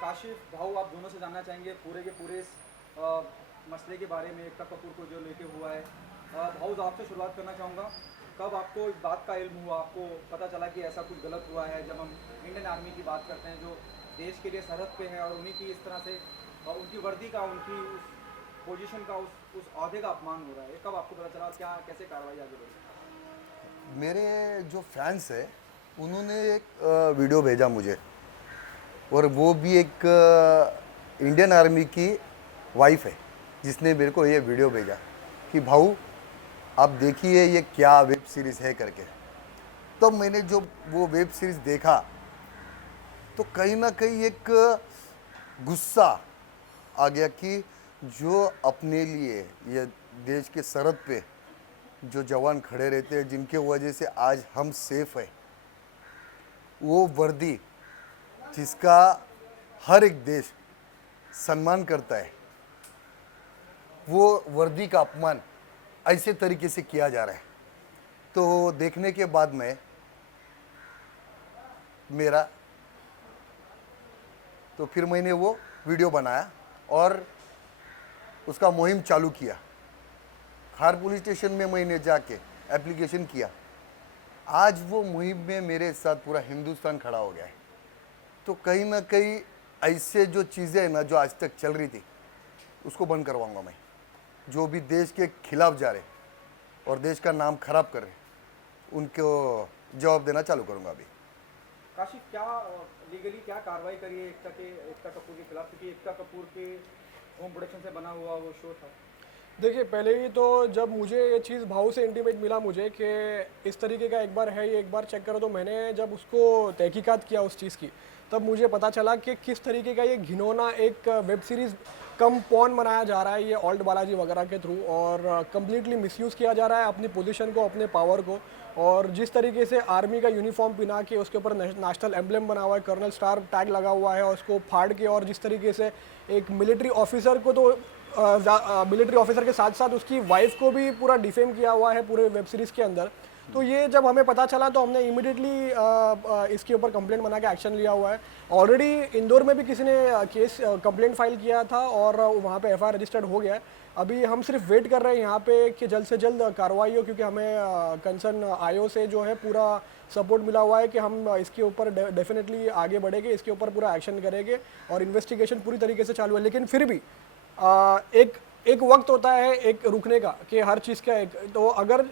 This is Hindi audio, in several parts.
काशिफ भाऊ, आप दोनों से जानना चाहेंगे पूरे के पूरे इस मसले के बारे में, एकता कपूर को जो लेके हुआ है। भाऊ, आपसे शुरुआत करना चाहूँगा। कब आपको इस बात का इल्म हुआ, आपको पता चला कि ऐसा कुछ गलत हुआ है? जब हम इंडियन आर्मी की बात करते हैं जो देश के लिए सरहद पे है और उन्हीं की इस तरह से उनकी वर्दी का, उनकी उस पोजीशन का, उस ओहदे का अपमान हो रहा है, ये कब आपको पता चला और क्या कैसे कार्रवाई आगे बढ़ी? मेरे जो फैंस है उन्होंने एक वीडियो भेजा मुझे, और वो भी एक इंडियन आर्मी की वाइफ है जिसने मेरे को ये वीडियो भेजा कि भाऊ आप देखिए ये क्या वेब सीरीज़ है करके। तब मैंने जो वो वेब सीरीज़ देखा तो कहीं ना कहीं एक गुस्सा आ गया कि जो अपने लिए ये देश के सरहद पे जो जवान खड़े रहते हैं, जिनके वजह से आज हम सेफ है, वो वर्दी जिसका हर एक देश सम्मान करता है, वो वर्दी का अपमान ऐसे तरीके से किया जा रहा है। तो देखने के बाद में मेरा तो फिर मैंने वो वीडियो बनाया और उसका मुहिम चालू किया। खार पुलिस स्टेशन में मैंने जाके एप्लीकेशन किया। आज वो मुहिम में मेरे साथ पूरा हिंदुस्तान खड़ा हो गया है। तो कहीं ना कहीं ऐसे जो चीज़ें हैं ना, जो आज तक चल रही थी, उसको बंद करवाऊंगा मैं। जो भी देश के खिलाफ जा रहे और देश का नाम खराब कर रहे, उनको जवाब देना चालू करूंगा अभी। काशिफ, क्या लीगली क्या कार्रवाई करी है एकता कपूर के खिलाफ, क्योंकि एकता कपूर के होम प्रोडक्शन से बना हुआ वो शो था? देखिए, पहले ही तो जब मुझे ये चीज़ भाऊ से इंटीमेट मिला मुझे कि इस तरीके का एक बार है, ये एक बार चेक करो, तो मैंने जब उसको तहकीकात किया उस चीज़ की, तब मुझे पता चला कि किस तरीके का ये घिनौना एक वेब सीरीज़ कम पॉर्न बनाया जा रहा है ये ऑल्ट बालाजी वगैरह के थ्रू, और कम्प्लीटली मिसयूज़ किया जा रहा है अपनी पोजीशन को, अपने पावर को। और जिस तरीके से आर्मी का यूनिफॉर्म पहना के उसके ऊपर नेशनल एम्बलम बना हुआ है, कर्नल स्टार टैग लगा हुआ है, और उसको फाड़ के, और जिस तरीके से एक मिलिट्री ऑफिसर को तो मिलिट्री ऑफिसर के साथ साथ उसकी वाइफ को भी पूरा डिफेम किया हुआ है पूरे वेब सीरीज़ के अंदर। तो ये जब हमें पता चला तो हमने इमीडिएटली इसके ऊपर कंप्लेंट बना के एक्शन लिया हुआ है। ऑलरेडी इंदौर में भी किसी ने केस कंप्लेंट फाइल किया था और वहाँ पे एफआईआर रजिस्टर्ड हो गया है। अभी हम सिर्फ वेट कर रहे हैं यहाँ पे कि जल्द से जल्द कार्रवाई हो, क्योंकि हमें कंसर्न आईओ से जो है पूरा सपोर्ट मिला हुआ है कि हम इसके ऊपर डेफिनेटली आगे बढ़ेंगे, इसके ऊपर पूरा एक्शन करेंगे, और इन्वेस्टिगेशन पूरी तरीके से चालू है। लेकिन फिर भी एक एक वक्त होता है एक रुकने का, कि हर चीज़ का एक, तो अगर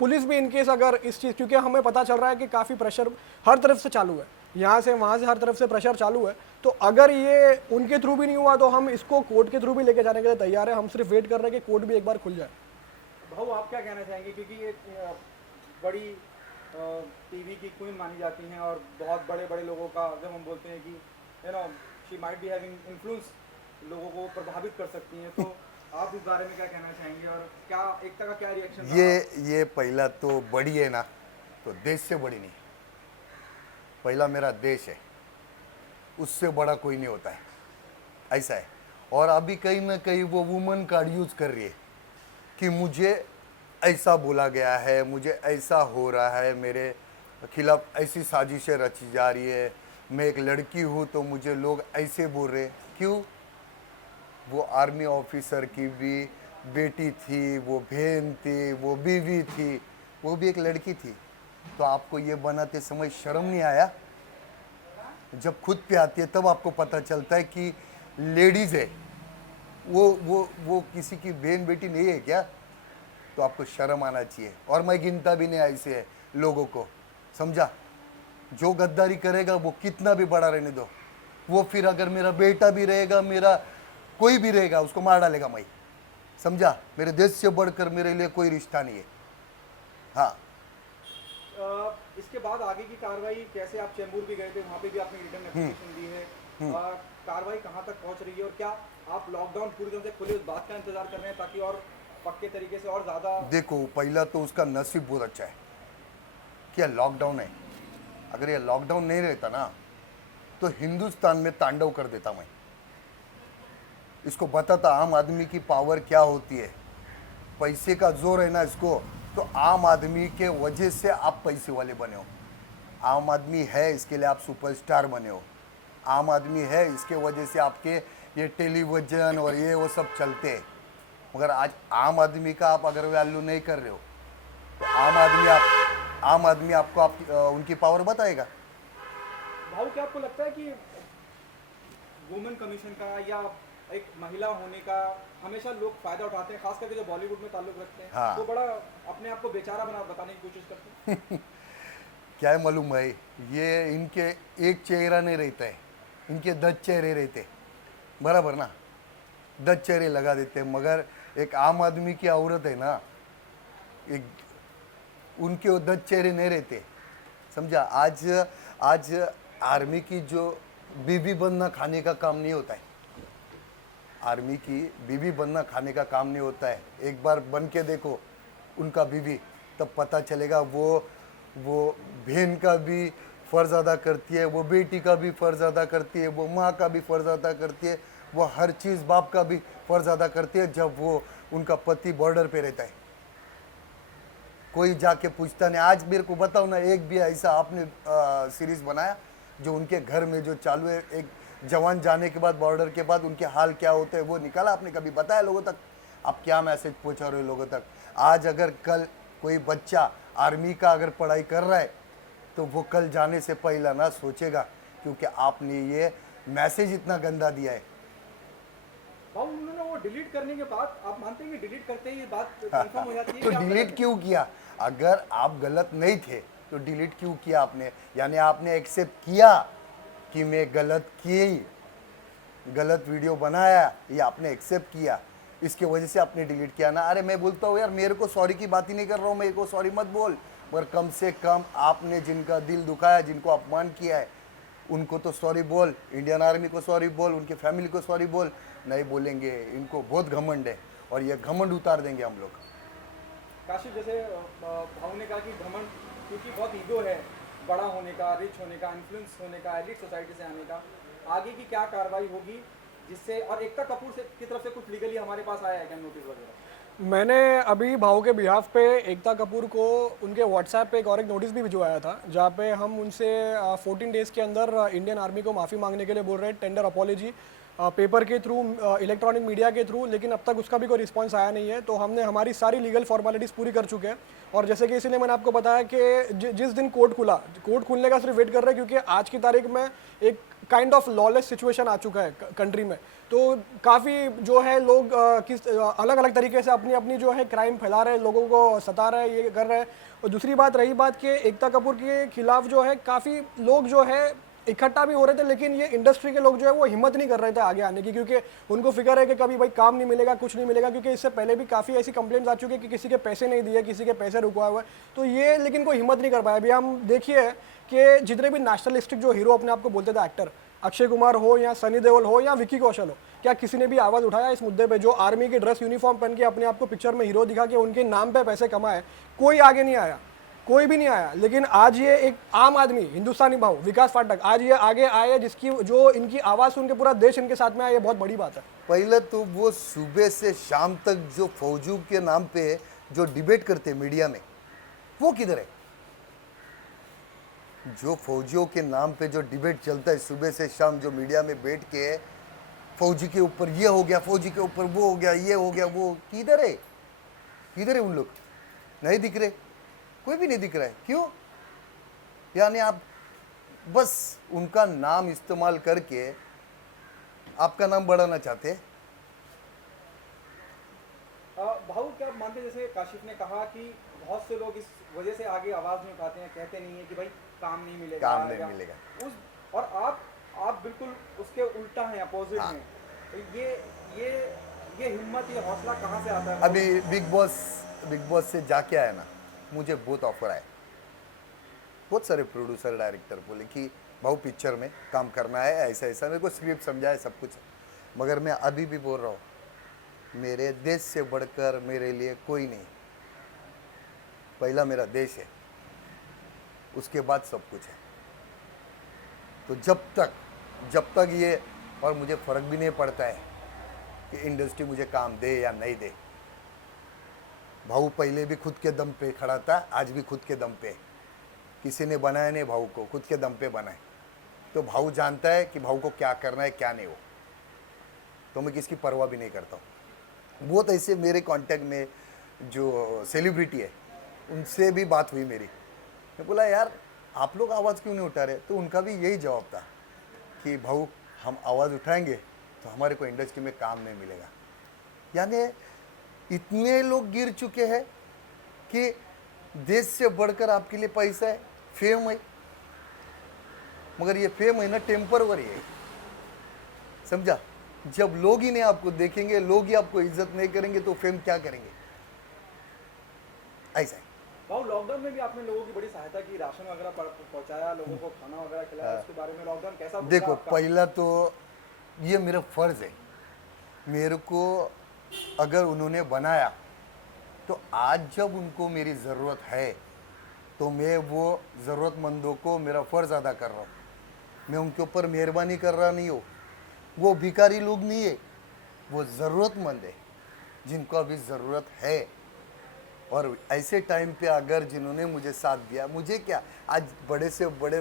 पुलिस भी इनकेस अगर इस चीज़, क्योंकि हमें पता चल रहा है कि काफ़ी प्रेशर हर तरफ से चालू है, यहाँ से वहाँ से हर तरफ से प्रेशर चालू है, तो अगर ये उनके थ्रू भी नहीं हुआ तो हम इसको कोर्ट के थ्रू भी लेके जाने के लिए तैयार है। हम सिर्फ वेट कर रहे हैं कि कोर्ट भी एक बार खुल जाए। भाऊ, आप क्या कहना चाहेंगे, क्योंकि ये बड़ी टीवी की क्वीन मानी जाती हैं और बहुत बड़े बड़े लोगों का, जब हम बोलते हैं कि she might be having influence, लोगों को प्रभावित कर सकती हैं, तो आप इस बारे में क्या कहना चाहेंगे और क्या एकता का क्या रिएक्शन रहा? ये पहला तो बड़ी है ना, तो देश से बड़ी नहीं। पहला मेरा देश है, उससे बड़ा कोई नहीं होता है, ऐसा है। और अभी कहीं ना कहीं वो वुमन कार्ड यूज़ कर रही है कि मुझे ऐसा बोला गया है, मुझे ऐसा हो रहा है, मेरे खिलाफ ऐसी साजिशें रची जा रही है, मैं एक लड़की हूँ तो मुझे लोग ऐसे बोल रहे। क्यों? वो आर्मी ऑफिसर की भी बेटी थी, वो बहन थी, वो बीवी थी, वो भी एक लड़की थी। तो आपको ये बनाते समय शर्म नहीं आया? जब खुद पे आती है तब आपको पता चलता है कि लेडीज़ है, वो किसी की बहन बेटी नहीं है क्या? तो आपको शर्म आना चाहिए। और मैं गिनता भी नहीं ऐसे है लोगों को, समझा? जो गद्दारी करेगा वो कितना भी बड़ा रहने दो, वो फिर अगर मेरा बेटा भी रहेगा, मेरा कोई भी रहेगा, उसको मार डालेगा मैं, समझा? मेरे देश से बढ़कर मेरे लिए कोई रिश्ता नहीं है। हाँ, इसके बाद आगे की कार्रवाई कैसे? आप चेंबूर भी गए थे, वहाँ पे भी आपने रिटर्न एप्लीकेशन दी है। कार्रवाई कहाँ तक पहुँच रही है और क्या आप लॉकडाउन पूरी तरह से खुले उस बात का इंतजार कर रहे हैं ताकि और पक्के तरीके से और ज़्यादा? देखो, पहला तो उसका नसीब बहुत अच्छा है कि लॉकडाउन है। अगर ये लॉकडाउन नहीं रहता ना तो हिंदुस्तान में तांडव कर देता मैं। इसको बताता आम आदमी की पावर क्या होती है, पैसे का जोर है ना इसको, तो आम आदमी के वजह से आप पैसे वाले बने हो। आम आदमी है इसके लिए आप सुपरस्टार बने हो। आम आदमी है, इसके वजह से आपके ये टेलीविजन और ये वो सब चलते हैं। मगर आज आम आदमी का आप अगर वैल्यू नहीं कर रहे हो तो आम आदमी आपको उनकी पावर बताएगा। भाऊ क्या आपको लगता है कि वुमेन कमीशन का या एक महिला होने का हमेशा लोग फायदा उठाते हैं, खास करके जो बॉलीवुड में ताल्लुक रखते हैं, हाँ। वो बड़ा अपने आप को बेचारा बताने की कोशिश करते हैं। क्या है मालूम है, ये इनके एक चेहरा नहीं रहता है, इनके 10 चेहरे रहते, बराबर ना, 10 चेहरे लगा देते हैं। मगर एक आम आदमी की औरत है ना, एक उनके वो 10 चेहरे नहीं रहते, समझा। आज आर्मी की जो बीबी बनना खाने का काम नहीं होता है, आर्मी की बीबी बनना खाने का काम नहीं होता है। एक बार बन के देखो उनका बीबी, तब पता चलेगा वो बहन का भी फ़र्ज़ अदा करती है, वो बेटी का भी फ़र्ज़ अदा करती है, वो माँ का भी फ़र्ज़ अदा करती है, वो हर चीज़ बाप का भी फ़र्ज़ अदा करती है जब वो उनका पति बॉर्डर पे रहता है। कोई जाके पूछता नहीं। आज मेरे को बताओ ना, एक भी ऐसा आपने सीरीज़ बनाया जो उनके घर में जो चालू है, एक जवान जाने के बाद बॉर्डर के बाद उनके हाल क्या होते हैं वो निकाला आपने? कभी बताया लोगों तक? आप क्या मैसेज पहुंचा रहे हो लोगों तक? आज अगर कल कोई बच्चा आर्मी का अगर पढ़ाई कर रहा है तो वो कल जाने से पहला ना सोचेगा, क्योंकि आपने ये मैसेज इतना गंदा दिया है। भाऊ उन्होंने वो डिलीट करने के बाद आप मानते हैं कि डिलीट करते ही ये बात कंफर्म हो जाती है तो कि आप डिलीट गलत क्यों किया? अगर आप गलत नहीं थे तो डिलीट क्यों किया आपने? यानी आपने एक्सेप्ट किया कि मैं गलत वीडियो बनाया, ये आपने एक्सेप्ट किया, इसके वजह से आपने डिलीट किया ना। अरे मैं बोलता हूँ यार, मेरे को सॉरी की बात ही नहीं कर रहा हूँ, मेरे को सॉरी मत बोल, मगर कम से कम आपने जिनका दिल दुखाया, जिनको अपमान किया है, उनको तो सॉरी बोल। इंडियन आर्मी को सॉरी बोल, उनके फैमिली को सॉरी बोल। नहीं बोलेंगे, इनको बहुत घमंड है और ये घमंड उतार देंगे हम लोग। काशिफ जैसे भाऊ ने कहा कि घमंड, क्योंकि बहुत ईगो है बड़ा होने का, रिच होने का, इन्फ्लुएंस होने का, एलिट सोसाइटी से आने का, आगे की क्या कार्रवाई होगी जिससे, और एकता कपूर से की तरफ से कुछ लीगली हमारे पास आया है क्या नोटिस वगैरह? मैंने अभी भाव के बिहाफ पे एकता कपूर को उनके व्हाट्सएप पे एक नोटिस भी भिजवाया था, जहाँ पे हम उनसे 14 डेज़ के अंदर इंडियन आर्मी को माफ़ी मांगने के लिए बोल रहे हैं, टेंडर अपॉलॉजी पेपर के थ्रू, इलेक्ट्रॉनिक मीडिया के थ्रू, लेकिन अब तक उसका भी कोई रिस्पांस आया नहीं है। तो हमने हमारी सारी लीगल फॉर्मेलिटीज़ पूरी कर चुके हैं। और जैसे कि इसीलिए मैंने आपको बताया कि जिस दिन कोर्ट खुलने का सिर्फ वेट कर रहे हैं, क्योंकि आज की तारीख में एक काइंड ऑफ लॉलेस सिचुएशन आ चुका है कंट्री में। तो काफ़ी जो है लोग किस अलग अलग तरीके से अपनी अपनी जो है क्राइम फैला रहे हैं, लोगों को सता रहे हैं, ये कर रहे हैं। और दूसरी बात रही बात कि एकता कपूर के खिलाफ जो है काफ़ी लोग जो है इकट्ठा भी हो रहे थे, लेकिन ये इंडस्ट्री के लोग जो है वो हिम्मत नहीं कर रहे थे आगे आने की, क्योंकि उनको फिक्र है कि कभी भाई काम नहीं मिलेगा, कुछ नहीं मिलेगा, क्योंकि इससे पहले भी काफ़ी ऐसी कंप्लेंट्स आ चुकी है कि किसी के पैसे नहीं दिए, किसी के पैसे रुकवा हुआ है। तो ये लेकिन कोई हिम्मत नहीं कर पाया। अभी हम देखिए कि जितने भी नेशनलिस्टिक जो हीरो अपने आप को बोलते थे एक्टर, अक्षय कुमार हो या सनी देओल हो या विकी कौशल हो, क्या किसी ने भी आवाज़ उठाया इस मुद्दे पे? जो आर्मी की ड्रेस यूनिफॉर्म पहन के अपने आप को पिक्चर में हीरो दिखा के उनके नाम पे पैसे कमाए, कोई आगे नहीं आया, कोई भी नहीं आया। लेकिन आज ये एक आम आदमी, हिंदुस्तानी भाव विकास फाटक, आज ये आगे आए, जिसकी जो इनकी आवाज़ सुन के पूरा देश इनके साथ में आया, ये बहुत बड़ी बात है। पहले तो वो सुबह से शाम तक जो फौजियों के नाम पे जो डिबेट करते हैं मीडिया में, वो किधर है? जो फौजियों के नाम पे जो डिबेट चलता है सुबह से शाम, जो मीडिया में बैठ के फौजी के ऊपर ये हो गया, फौजी के ऊपर वो हो गया, ये हो गया, वो किधर है? किधर है उन लोग? नहीं दिख रहे, कोई भी नहीं दिख रहा है। क्यों? यानी आप बस उनका नाम इस्तेमाल करके आपका नाम बढ़ाना चाहते हैं। भाऊ क्या आप मानते हैं, जैसे काशिफ ने कहा कि बहुत से लोग इस वजह से आगे आवाज़ नहीं उठाते हैं, कहते नहीं है कि भाई काम नहीं मिलेगा, काम नहीं मिलेगा। और आप बिल्कुल उसके उल्टा हैं, अपोजिट हाँ। हैं। तो ये हिम्मत, ये हौसला कहाँ से आता है? अभी बिग बॉस से जाके आया ना, मुझे बहुत ऑफर आए, बहुत सारे प्रोड्यूसर डायरेक्टर बोले कि भाऊ पिक्चर में काम करना है, ऐसा ऐसा, मेरे को स्क्रिप्ट समझाए सब कुछ। मगर मैं अभी भी बोल रहा हूँ, मेरे देश से बढ़कर मेरे लिए कोई नहीं। पहला मेरा देश है, उसके बाद सब कुछ है। तो जब तक ये, और मुझे फ़र्क भी नहीं पड़ता है कि इंडस्ट्री मुझे काम दे या नहीं दे। भाऊ पहले भी खुद के दम पे खड़ा था, आज भी खुद के दम पे। किसी ने बनाया नहीं भाऊ को, खुद के दम पे बनाए। तो भाऊ जानता है कि भाऊ को क्या करना है क्या नहीं हो, तो मैं किसकी परवाह भी नहीं करता हूँ। बहुत ऐसे मेरे कांटेक्ट में जो सेलिब्रिटी है उनसे भी बात हुई मेरी, मैं बोला यार आप लोग आवाज़ क्यों नहीं उठा रहे, तो उनका भी यही जवाब था कि भाऊ हम आवाज़ उठाएंगे तो हमारे को इंडस्ट्री में काम नहीं मिलेगा। यानी इतने लोग गिर चुके हैं कि देश से बढ़कर आपके लिए पैसा है, फेम है, मगर ये फेम है ना टेम्परवरी है, समझा। जब लोग ही नहीं आपको देखेंगे, लोग ही आपको इज्जत नहीं करेंगे तो फेम क्या करेंगे, ऐसा है। भाऊ लॉकडाउन में भी आपने लोगों की बड़ी सहायता की, राशन वगैरह पहुंचाया, लोगों को खाना वगैरह खिलाया, उसके बारे में लॉकडाउन कैसा गुजरा देखो आपका? पहला तो ये मेरा फर्ज है, मेरे को अगर उन्होंने बनाया तो आज जब उनको मेरी ज़रूरत है तो मैं वो ज़रूरतमंदों को मेरा फ़र्ज़ अदा कर रहा हूँ। मैं उनके ऊपर मेहरबानी कर रहा नहीं हूँ, वो भिखारी लोग नहीं है, वो ज़रूरतमंद है जिनको अभी ज़रूरत है। और ऐसे टाइम पे अगर जिन्होंने मुझे साथ दिया, मुझे क्या आज बड़े से बड़े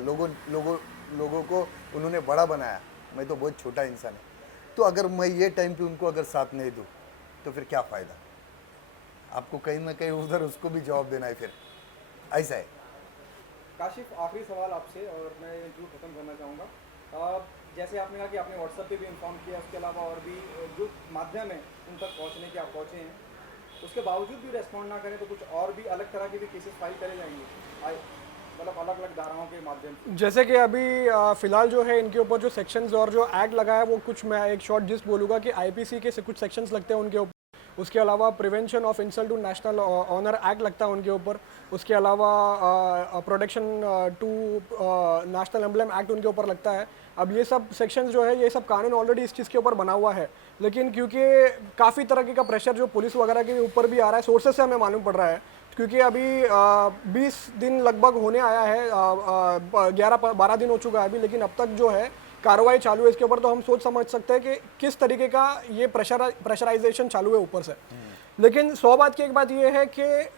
लोगों को उन्होंने बड़ा बनाया, मैं तो बहुत छोटा इंसान है, तो अगर मैं ये टाइम पे उनको अगर साथ नहीं दूँ तो फिर क्या फ़ायदा। आपको कहीं ना कहीं उधर उसको भी जवाब देना है, फिर ऐसा है। काशिफ आखिरी सवाल आपसे और मैं इंटरव्यू खत्म करना चाहूँगा। जैसे आपने कहा कि आपने व्हाट्सएप पे भी इन्फॉर्म किया, उसके अलावा और भी जो माध्यम है उन तक पहुँचने के आप पहुँचे हैं, उसके बावजूद भी रेस्पॉन्ड ना करें तो कुछ और भी अलग तरह के भी केसेस फाइल करे जाएंगे, मतलब अलग अलग धाराओं के माध्यम से? जैसे कि अभी फिलहाल जो है इनके ऊपर जो सेक्शंस और जो एक्ट लगा है वो कुछ मैं एक शॉर्ट जिस्ट बोलूँगा कि आईपीसी के कुछ सेक्शंस लगते हैं उनके ऊपर, उसके अलावा prevention of insult to national honour act लगता है उनके ऊपर, उसके अलावा protection to national emblem act उनके ऊपर लगता है। अब ये सब सेक्शंस जो है ये सब कानून ऑलरेडी इस चीज़ के ऊपर बना हुआ है, लेकिन क्योंकि काफ़ी तरह का प्रेशर जो पुलिस वगैरह के ऊपर भी आ रहा है, सोर्सेस से हमें मालूम पड़ रहा है, क्योंकि अभी 20 दिन लगभग होने आया है, 11-12 दिन हो चुका है अभी, लेकिन अब तक जो है कार्रवाई चालू है इसके ऊपर, तो हम सोच समझ सकते हैं कि किस तरीके का ये प्रेशराइजेशन चालू है ऊपर से। लेकिन 100 बात की एक बात ये है कि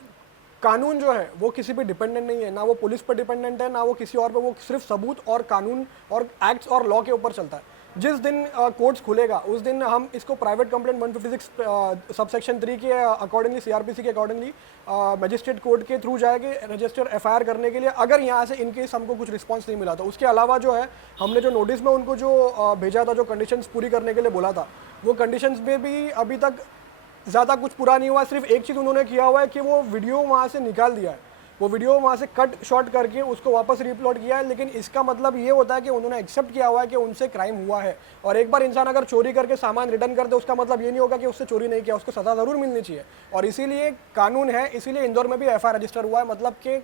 कानून जो है वो किसी पे डिपेंडेंट नहीं है, ना वो पुलिस पर डिपेंडेंट है ना वो किसी और पे, वो सिर्फ सबूत और कानून और एक्ट्स और लॉ के ऊपर चलता है। जिस दिन कोर्ट्स खुलेगा उस दिन हम इसको प्राइवेट कंप्लेंट 156 सबसेक्शन 3 के अकॉर्डिंगली, सीआरपीसी के अकॉर्डिंगली मजिस्ट्रेट कोर्ट के थ्रू जाएंगे रजिस्टर एफआईआर करने के लिए, अगर यहाँ से इनकेस हमको कुछ रिस्पांस नहीं मिला था। उसके अलावा जो है हमने जो नोटिस में उनको जो भेजा था, जो कंडीशंस पूरी करने के लिए बोला था, वो कंडीशंस में भी अभी तक ज़्यादा कुछ पूरा नहीं हुआ। सिर्फ एक चीज़ उन्होंने किया हुआ है कि वो वीडियो वहाँ से निकाल दिया है, वो वीडियो वहाँ से कट शॉट करके उसको वापस रिअपलोड किया है, लेकिन इसका मतलब ये होता है कि उन्होंने एक्सेप्ट किया हुआ है कि उनसे क्राइम हुआ है। और एक बार इंसान अगर चोरी करके सामान रिटर्न कर दे उसका मतलब ये नहीं होगा कि उससे चोरी नहीं किया, उसको सज़ा ज़रूर मिलनी चाहिए। और इसीलिए कानून है, इसीलिए इंदौर में भी एफआईआर रजिस्टर हुआ है, मतलब कि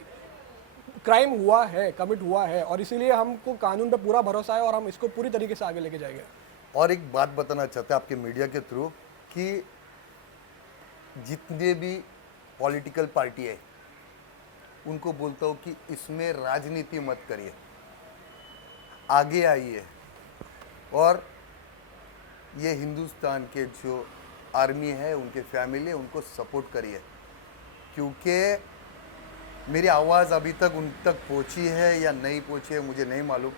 क्राइम हुआ है, कमिट हुआ है, और इसीलिए हमको कानून पर पूरा भरोसा है और हम इसको पूरी तरीके से आगे लेके जाएंगे। और एक बात बताना चाहते हैं आपके मीडिया के थ्रू कि जितने भी पॉलिटिकल पार्टी है उनको बोलता हूँ कि इसमें राजनीति मत करिए, आगे आइए और ये हिंदुस्तान के जो आर्मी है, उनके फैमिली है, उनको सपोर्ट करिए, क्योंकि मेरी आवाज़ अभी तक उन तक पहुँची है या नहीं पहुँची है मुझे नहीं मालूम,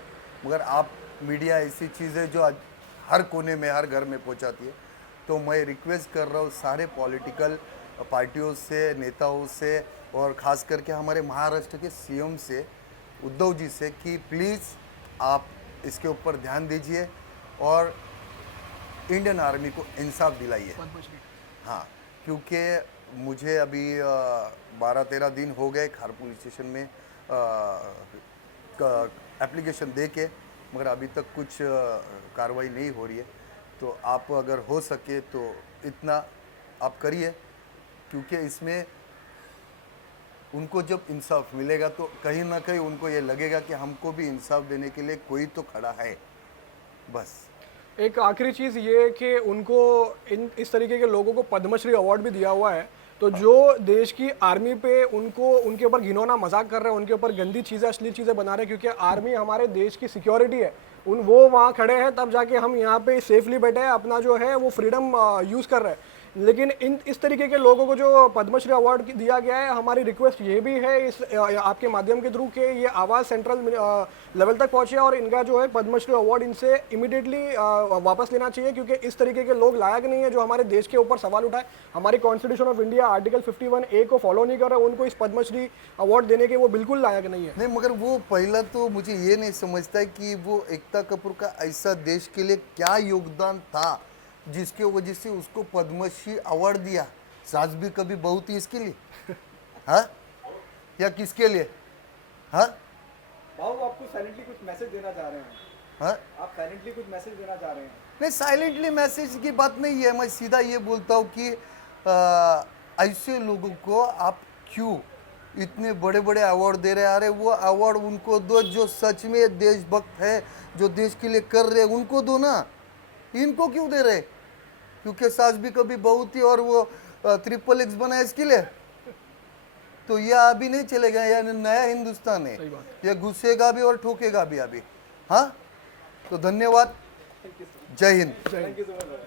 मगर आप मीडिया ऐसी चीज़ है जो आज हर कोने में, हर घर में पहुँचाती है। तो मैं रिक्वेस्ट कर रहा हूँ सारे पॉलिटिकल पार्टियों से, नेताओं से, और ख़ास करके हमारे महाराष्ट्र के सीएम से, उद्धव जी से, कि प्लीज़ आप इसके ऊपर ध्यान दीजिए और इंडियन आर्मी को इंसाफ दिलाइए। हाँ, क्योंकि मुझे अभी 12-13 दिन हो गए खार पुलिस स्टेशन में एप्लीकेशन दे के, मगर अभी तक कुछ कार्रवाई नहीं हो रही है। तो आप अगर हो सके तो इतना आप करिए, क्योंकि इसमें उनको जब इंसाफ मिलेगा तो कहीं ना कहीं उनको ये लगेगा कि हमको भी इंसाफ देने के लिए कोई तो खड़ा है। बस एक आखिरी चीज़ ये है कि उनको इस तरीके के लोगों को पद्मश्री अवार्ड भी दिया हुआ है, तो जो देश की आर्मी पे उनको उनके ऊपर घिनौना मजाक कर रहे हैं, उनके ऊपर गंदी चीज़ें, अश्लील चीज़ें बना रहे हैं, क्योंकि आर्मी हमारे देश की सिक्योरिटी है, वो वहाँ खड़े हैं तब जाके हम यहाँ पे सेफली बैठे हैं, अपना जो है वो फ्रीडम यूज़ कर रहे हैं। लेकिन इस तरीके के लोगों को जो पद्मश्री अवार्ड दिया गया है, हमारी रिक्वेस्ट ये भी है इस आपके माध्यम के थ्रू के ये आवाज़ सेंट्रल लेवल तक पहुंचे और इनका जो है पद्मश्री अवार्ड इनसे इमीडिएटली वापस लेना चाहिए, क्योंकि इस तरीके के लोग लायक नहीं है जो हमारे देश के ऊपर सवाल उठाए, हमारी constitution of India article 51A को फॉलो नहीं कर रहे, उनको इस पद्मश्री अवार्ड देने के वो बिल्कुल लायक नहीं है। नहीं, मगर वो पहला तो मुझे ये नहीं समझता है कि वो एकता कपूर का ऐसा देश के लिए क्या योगदान था जिसके वजह से उसको पद्मश्री अवार्ड दिया। सास भी कभी बहू थी इसके लिए हाँ, या किसके लिए? हाँ भाऊ आपको साइलेंटली कुछ मैसेज देना चाह रहे हैं, हाँ, आप साइलेंटली कुछ मैसेज देना चाह रहे हैं। नहीं, साइलेंटली मैसेज की बात नहीं है। मैं सीधा ये बोलता हूँ कि ऐसे लोगों को आप क्यों इतने बड़े बड़े अवार्ड दे रहे हैं? अरे वो अवार्ड उनको दो जो सच में देशभक्त है, जो देश के लिए कर रहे, उनको दो ना। इनको क्यों दे रहे? क्योंकि सास भी कभी बहू थी और वो XXX बना इसके लिए। तो यह अभी नहीं चलेगा, यह नया हिंदुस्तान है, यह घुसेगा भी और ठोकेगा भी अभी। हाँ, तो धन्यवाद, जय Hind. Thank you so much.